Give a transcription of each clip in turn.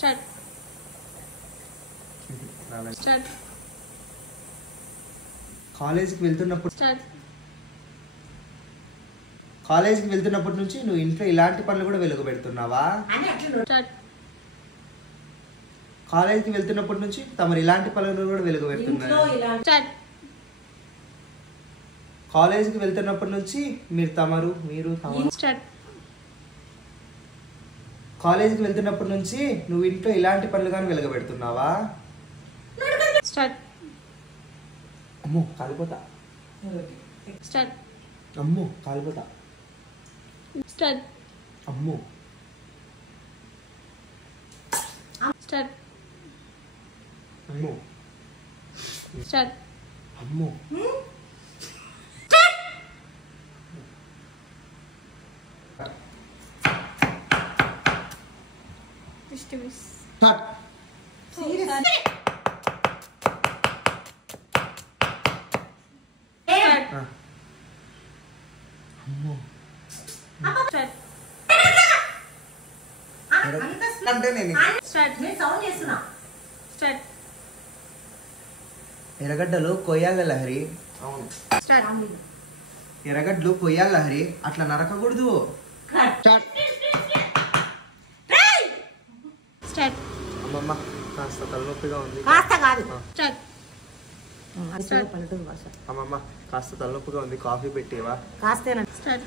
Start start కాలేజీకి వెళ్తున్నప్పుడు start కాలేజీకి వెళ్తున్నప్పటి నుంచి నువ్వు ఇంట్లో ఇలాంటి పనులు కూడా వెలుగు పెడుతున్నావా? స్టార్ట్ కాలేజీకి వెళ్తున్నప్పటి నుంచి తమరు ఇలాంటి పనులు కూడా వెలుగు పెడుతున్నారు. స్టార్ట్ కాలేజీకి వెళ్తున్నప్పటి నుంచి మీరు తమరు స్టార్ట్ కాలేజీకి వెళ్తున్నప్పటి నుంచి నువ్వు ఇంట్లో ఇలాంటి పనులు కానీ వెలుగు పెడుతున్నావా? స్టార్ట్ అమ్మో కాలిపోతా. స్టార్ట్ అమ్మో కాలిపోతా. స్టార్ట్ అమ్మో స్టార్ట్ అమ్మో స్టార్ట్ అమ్మో స్టార్ట్. అమ్మో స్టార్ట్ అంటే నేను స్టార్ట్ స్టార్ట్ ఎర్రగడ్డలు కొయ్యాలి లహరి. అవును స్టార్ట్ ఎర్రగడ్డలు కొయ్యాలి లహరి, అట్లా నరకకూడదు. స్టార్ట్. స్టార్ట్ అమ్మమ్మ కాస్త తలనొప్పిగా ఉంది. కాస్త కాదు స్టార్ట్ పల్లెటూరు భాష. అమ్మమ్మ కాస్త తలనొప్పిగా ఉంది, కాఫీ పెట్టేవా? కాస్తేనా స్టార్ట్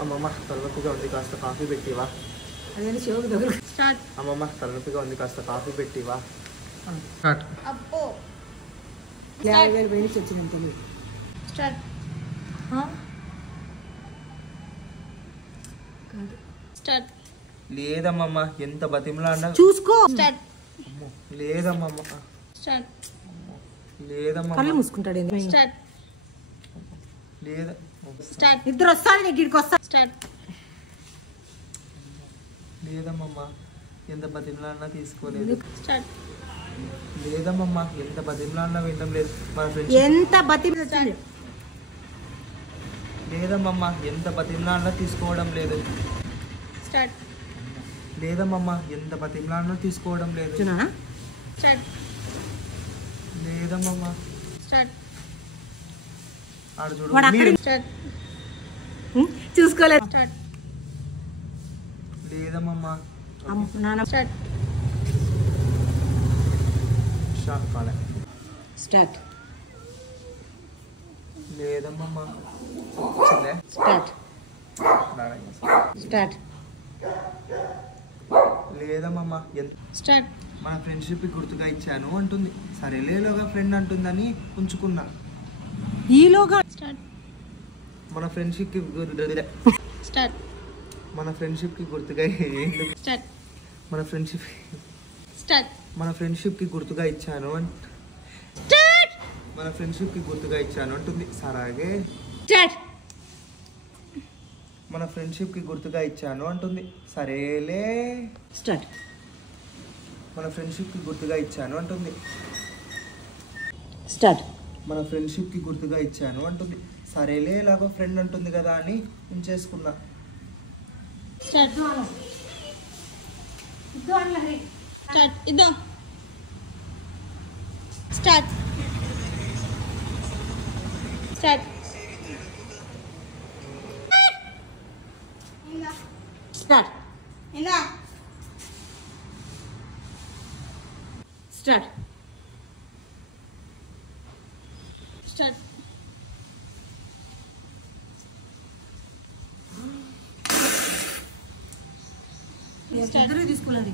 అమ్మమ్మ తలనొప్పిగా ఉంది, కాస్త కాఫీ పెట్టేవా? అదేంటి చెవుకు దగ్గర. స్టార్ట్ అమ్మమ్మ తలనొప్పిగా ఉంది, కాస్త కాఫీ పెట్టేవా? స్టార్ట్. అబ్బో 50,000 పోయి వచ్చిందని తెలియదు. స్టార్ట్ స్టార్ట్ లేదమ్మమ్మ ఎంత బతిమలాడినా చూసుకో. స్టార్ట్ అమ్మో లేదమ్మమ్మ స్టార్ట్ కళ్ళు లేదమ్మమ్మ మూసుకుంటాడు. స్టార్ట్ లేదా స్టార్ట్ ఇద్దరు వస్తాను నీకు ఇక్కడికి వస్తా. స్టార్ట్ లేదమ్మమ్మ ఎంత బతిమలాడినా తీసుకోలేదు. స్టార్ట్ లేదమ్మమ్మ ఎంత బతిమలాడినా వినడం లేదు. మన ఫ్రెండ్స్ ఎంత బతి వచ్చింది. లేదమ్మమ్మ ఎంత బతిమలాడినా తీసుకోవడం లేదు. స్టార్ట్ లేదమ్మమ్మ ఎంత బతిమలాడినా తీసుకోవడం లేదు. చూనా స్టార్ట్ లేదమ్మమ్మ స్టార్ట్ ఆడ చూడు వాడు అక్కడ- మీరు. స్టార్ట్ చూసుకోలేదు. స్టార్ట్ లేదమ్మమ్మ నాన్న స్టార్ట్ షాక్ కాలే. స్టార్ట్ లేదమ్మమ్మ వచ్చిందే. స్టార్ట్ నారాయణ. స్టార్ట్ లేదమ్మమ్మ ఎంత స్టార్ట్ మన ఫ్రెండ్షిప్ గుర్తుగా ఇచ్చాను అంటుంది. సరేలేలోగా ఫ్రెండ్ అంటుందని ఉంచుకున్నా. ఈలోగా స్టార్ట్ మన ఫ్రెండ్షిప్ కి స్టార్ట్ మన ఫ్రెండ్షిప్ కి గుర్తుగా ఎందుకు స్టార్ట్ మన ఫ్రెండ్షిప్ స్టార్ట్ మన ఫ్రెండ్షిప్ కి గుర్తుగా ఇచ్చాను స్టార్ట్ మన ఫ్రెండ్షిప్ కి గుర్తుగా ఇచ్చాను అంటుంది. సరాగే స్టార్ట్ మన ఫ్రెండ్షిప్ కి గుర్తుగా ఇచ్చాను అంటుంది. సరేలే స్టార్ట్ మన ఫ్రెండ్షిప్ కి గుర్తుగా ఇచ్చాను అంటుంది. స్టార్ట్ మన ఫ్రెండ్షిప్ కి గుర్తుగా ఇచ్చాను అంటుంది. సరేలే ఎలాగో ఫ్రెండ్ అంటుంది కదా అని ఉంచేసుకున్నా. స్టార్ట్ స్టార్ట్ ఇదో స్టార్ట్ స్టార్ట్ స్టార్ట్ ఇందా స్టార్ట్ స్టార్ట్ ఇద్దరు తీసుకోలేదు.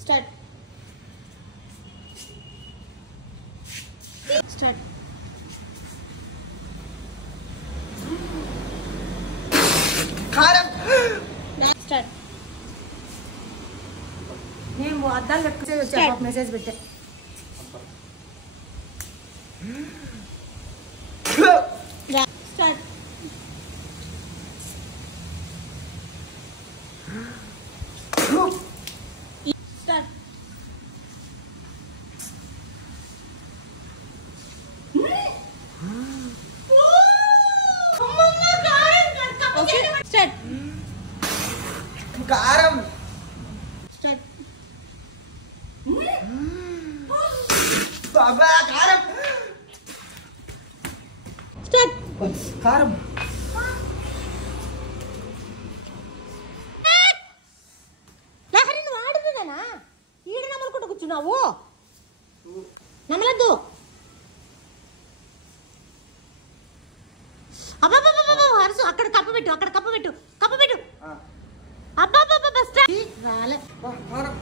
స్టార్ట్ స్టార్ట్ స్టార్ట్ నేను అద్దాలు పెట్టుకుని వచ్చా మెసేజ్ పెట్టా. స్టార్ట్ స్టార్ట్ కారం. Start. బాబా కారం. Start. కారం. లహరి నువ్వు ఆడుతుందనా ఈడ నమ్మలుకుంటూ కూర్చున్నావు నమ్మలద్దు అబ్బాబ్బాబ్బా హర్సు అక్కడ కప్ప పెట్టు అబ్బాబ్బాబ్బా రాలే కారం.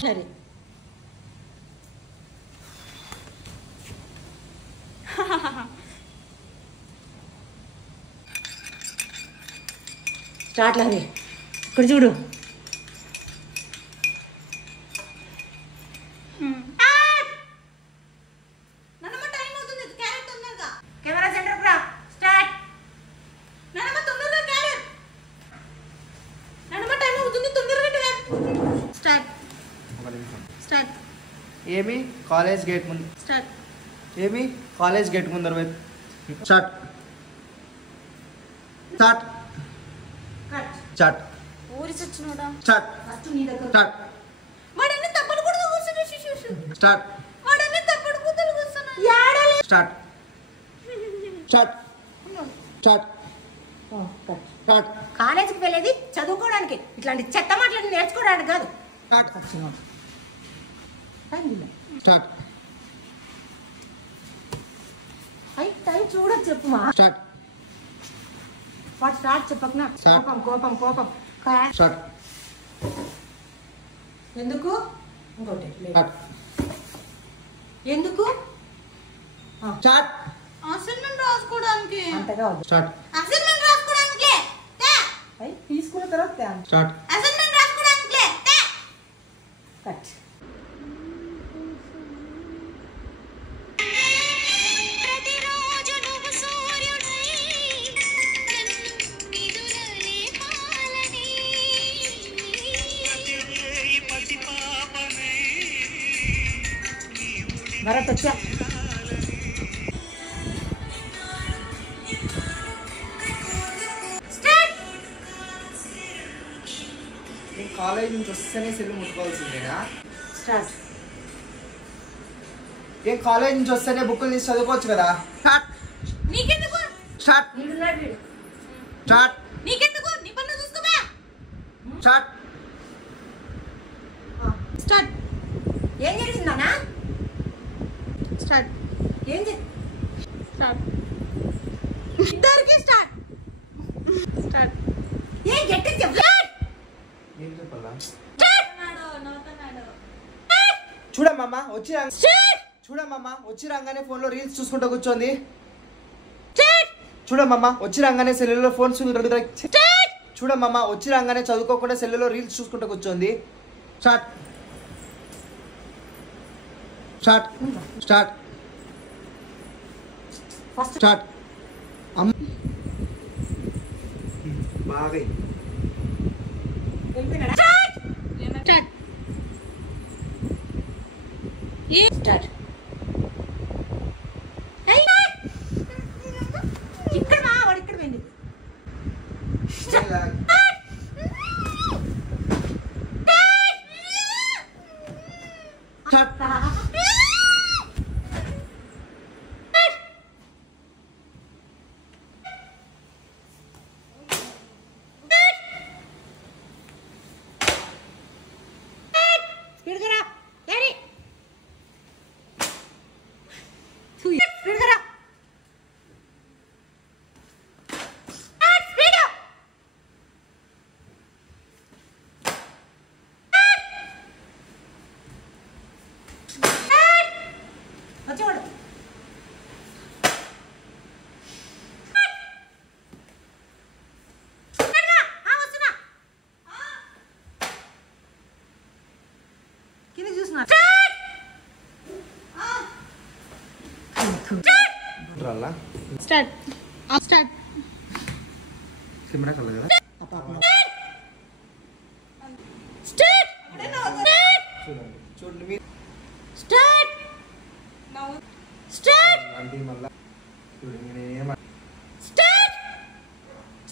సరే స్టార్ట్ లహరి ఇక్కడ చూడు కెమెరా సెంటర్ రా స్టార్ట్ నానమ్మ తొందరగా క్యారెట్. నానమ్మ టైం అవుతుంది తొందరగా స్టార్ట్. ఒక నిమిషం. స్టార్ట్. ఏమి కాలేజ్ గేట్ ముందు స్టార్ట్. ఏమి కాలేజ్ గేట్ ముందర స్టార్ట్ స్టార్ట్ కట్ స్టార్ట్ ఊరి సచ్చినోడా. స్టార్ట్ ఫస్ట్ నీ దగ్గర స్టార్ట్ వాడన్నీ తప్పడు కూడా కూర్చుని శిశు. స్టార్ట్ వాడన్నీ తప్పడు కూతురు కూర్చున్నా. యాడలే start start start cut start కాలేజీకి వెళ్ళేది చదువుకోవడానికి ఇట్లాంటి చెత్త మాటలు నేర్చుకోవడానికి కాదు స్టార్ట్ స్టార్ట్ టైం చూడొచ్చు చెప్పుమా స్టార్ట్ వాట్ స్టార్ట్ చెప్పకనా Start. కోపం స్టార్ట్ ఎందుకు ఇంకోటి లేదు. స్టార్ట్ ఎందుకు స్టార్ట్ అసైన్మెంట్ రాసుకోవడానికి. అంతగా వద్దు స్టార్ట్ అసైన్మెంట్ రాసుకోవడానికి. తీసుకున్న తర్వాత స్టార్ట్ అసైన్మెంట్ రాసుకోవడానికి. కట్ ప్రతిరోజు నువ్వు సూర్యుడై నిదురలే పాలని భరత్ వచ్చా కాలేజ్ నుంచి వస్తేనే సెల్ ముట్టుకోవాల్సిందేనా? స్టార్ట్ ఏం కాలేజ్ నుంచి వస్తేనే బుక్కులు తీసి చదువుకోవచ్చు కదా? స్టార్ట్ నీకెందుకు? స్టార్ట్ వీడున్నాడు వీడు స్టార్ట్ నీకెందుకు? నీ పనులు చూసుకోవా. Start start. ఏం జరిగిందనా స్టార్ట్. ఏం స్టార్ట్. ఇద్దరికి స్టార్ట్. స్టార్ట్. ఏం గట్టి చెప్పు ఏం చెప్పాలా? నవ్వుతున్నాడు. చూడమ్మా వచ్చి రాగానే ఫోన్లో రీల్స్ చూసుకుంటూ కూర్చోంది. చూడమ్మా వచ్చి రాగానే సెల్లులో ఫోన్ చూడమ్మా వచ్చి రాగానే చదువుకోకుండా సెల్లులో రీల్స్ చూసుకుంటూ కూర్చోంది. Start start start first start బాగా వెళ్ళిపోయినాడా స్టార్ట్. స్టార్ట్ ఇక్కడ మా వాడు ఇక్కడ పోయింది స్టార్ట్ స్పీడ్గా రా డాడీ స్పీడ్గా రా స్పీడ్ వచ్చేవాడు కింద చూస్తున్నా రాలా స్టార్ట్. స్టార్ట్. కెమెరా కల కదా స్టార్ట్. చూడండి చూడండి మీరు స్టార్ట్ స్టార్ట్ అంటే మళ్ళా చూడండి నేనేమ start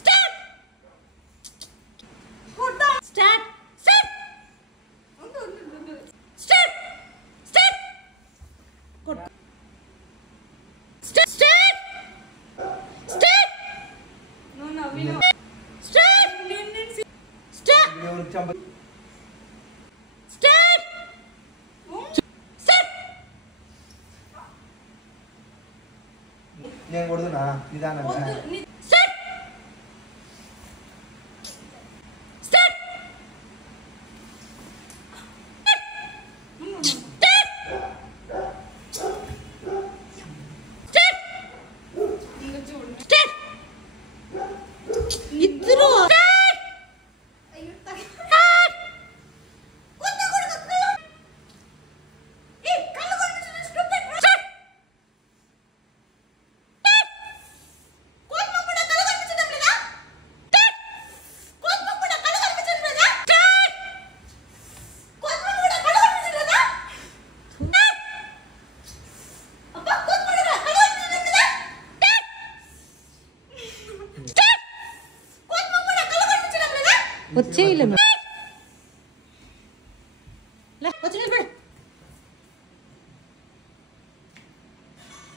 start start start start start start start start నువ్వు నవ్విన స్టార్ట్ స్టార్ట్ ఎవరికి చంప స్టార్ట్ స్టార్ట్ నేను కొడుతున్నా నిదానంగా స్టార్ట్ స్టార్ట్ స్టార్ట్ ఇద్దరు వచ్చేయలే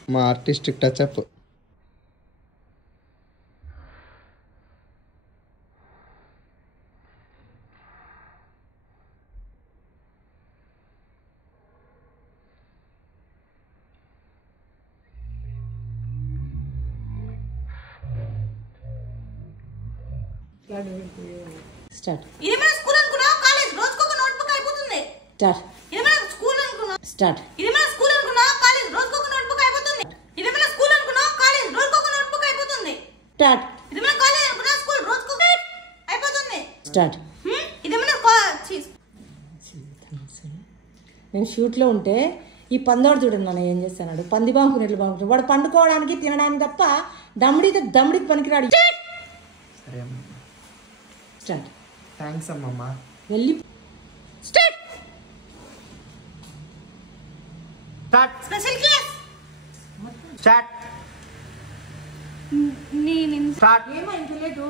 మా ఆర్టిస్టిక్ టచ్ అప్ స్టార్ట్ ఇదేమైనా స్కూల్ అనుకున్నా కాలేజ్ రోజుకొక నోట్బుక్ అయిపోతుంది స్టార్ట్ ఇదేమైనా స్కూల్ అనుకున్నా స్టార్ట్ ఇదేమైనా స్కూల్ అనుకున్నా కాలేజ్ రోజుకొక నోట్బుక్ అయిపోతుంది ఇదేమైనా స్కూల్ అనుకున్నా కాలేజ్ రోజుకొక నోట్బుక్ అయిపోతుంది స్టార్ట్ ఇదేమైనా కాలేజ్ అనుకున్నా స్కూల్ రోజుకొక అయిపోతుంది స్టార్ట్ ఇదేమైనా నేను షూట్లో ఉంటే ఈ పందోడు చూడండి మనం ఏం చేస్తాడు పంది బాగుకునేట్లు బాగుంటుంది వాడు పండుకోవడానికి తినడానికి తప్ప దమ్ముడికి పనికిరాడు సరే అమ్మ స్టార్ట్ థ్యాంక్స్ అమ్మమ్మ వెళ్ళి start start special class start నేను స్టార్ట్ ఏమైంది లేదు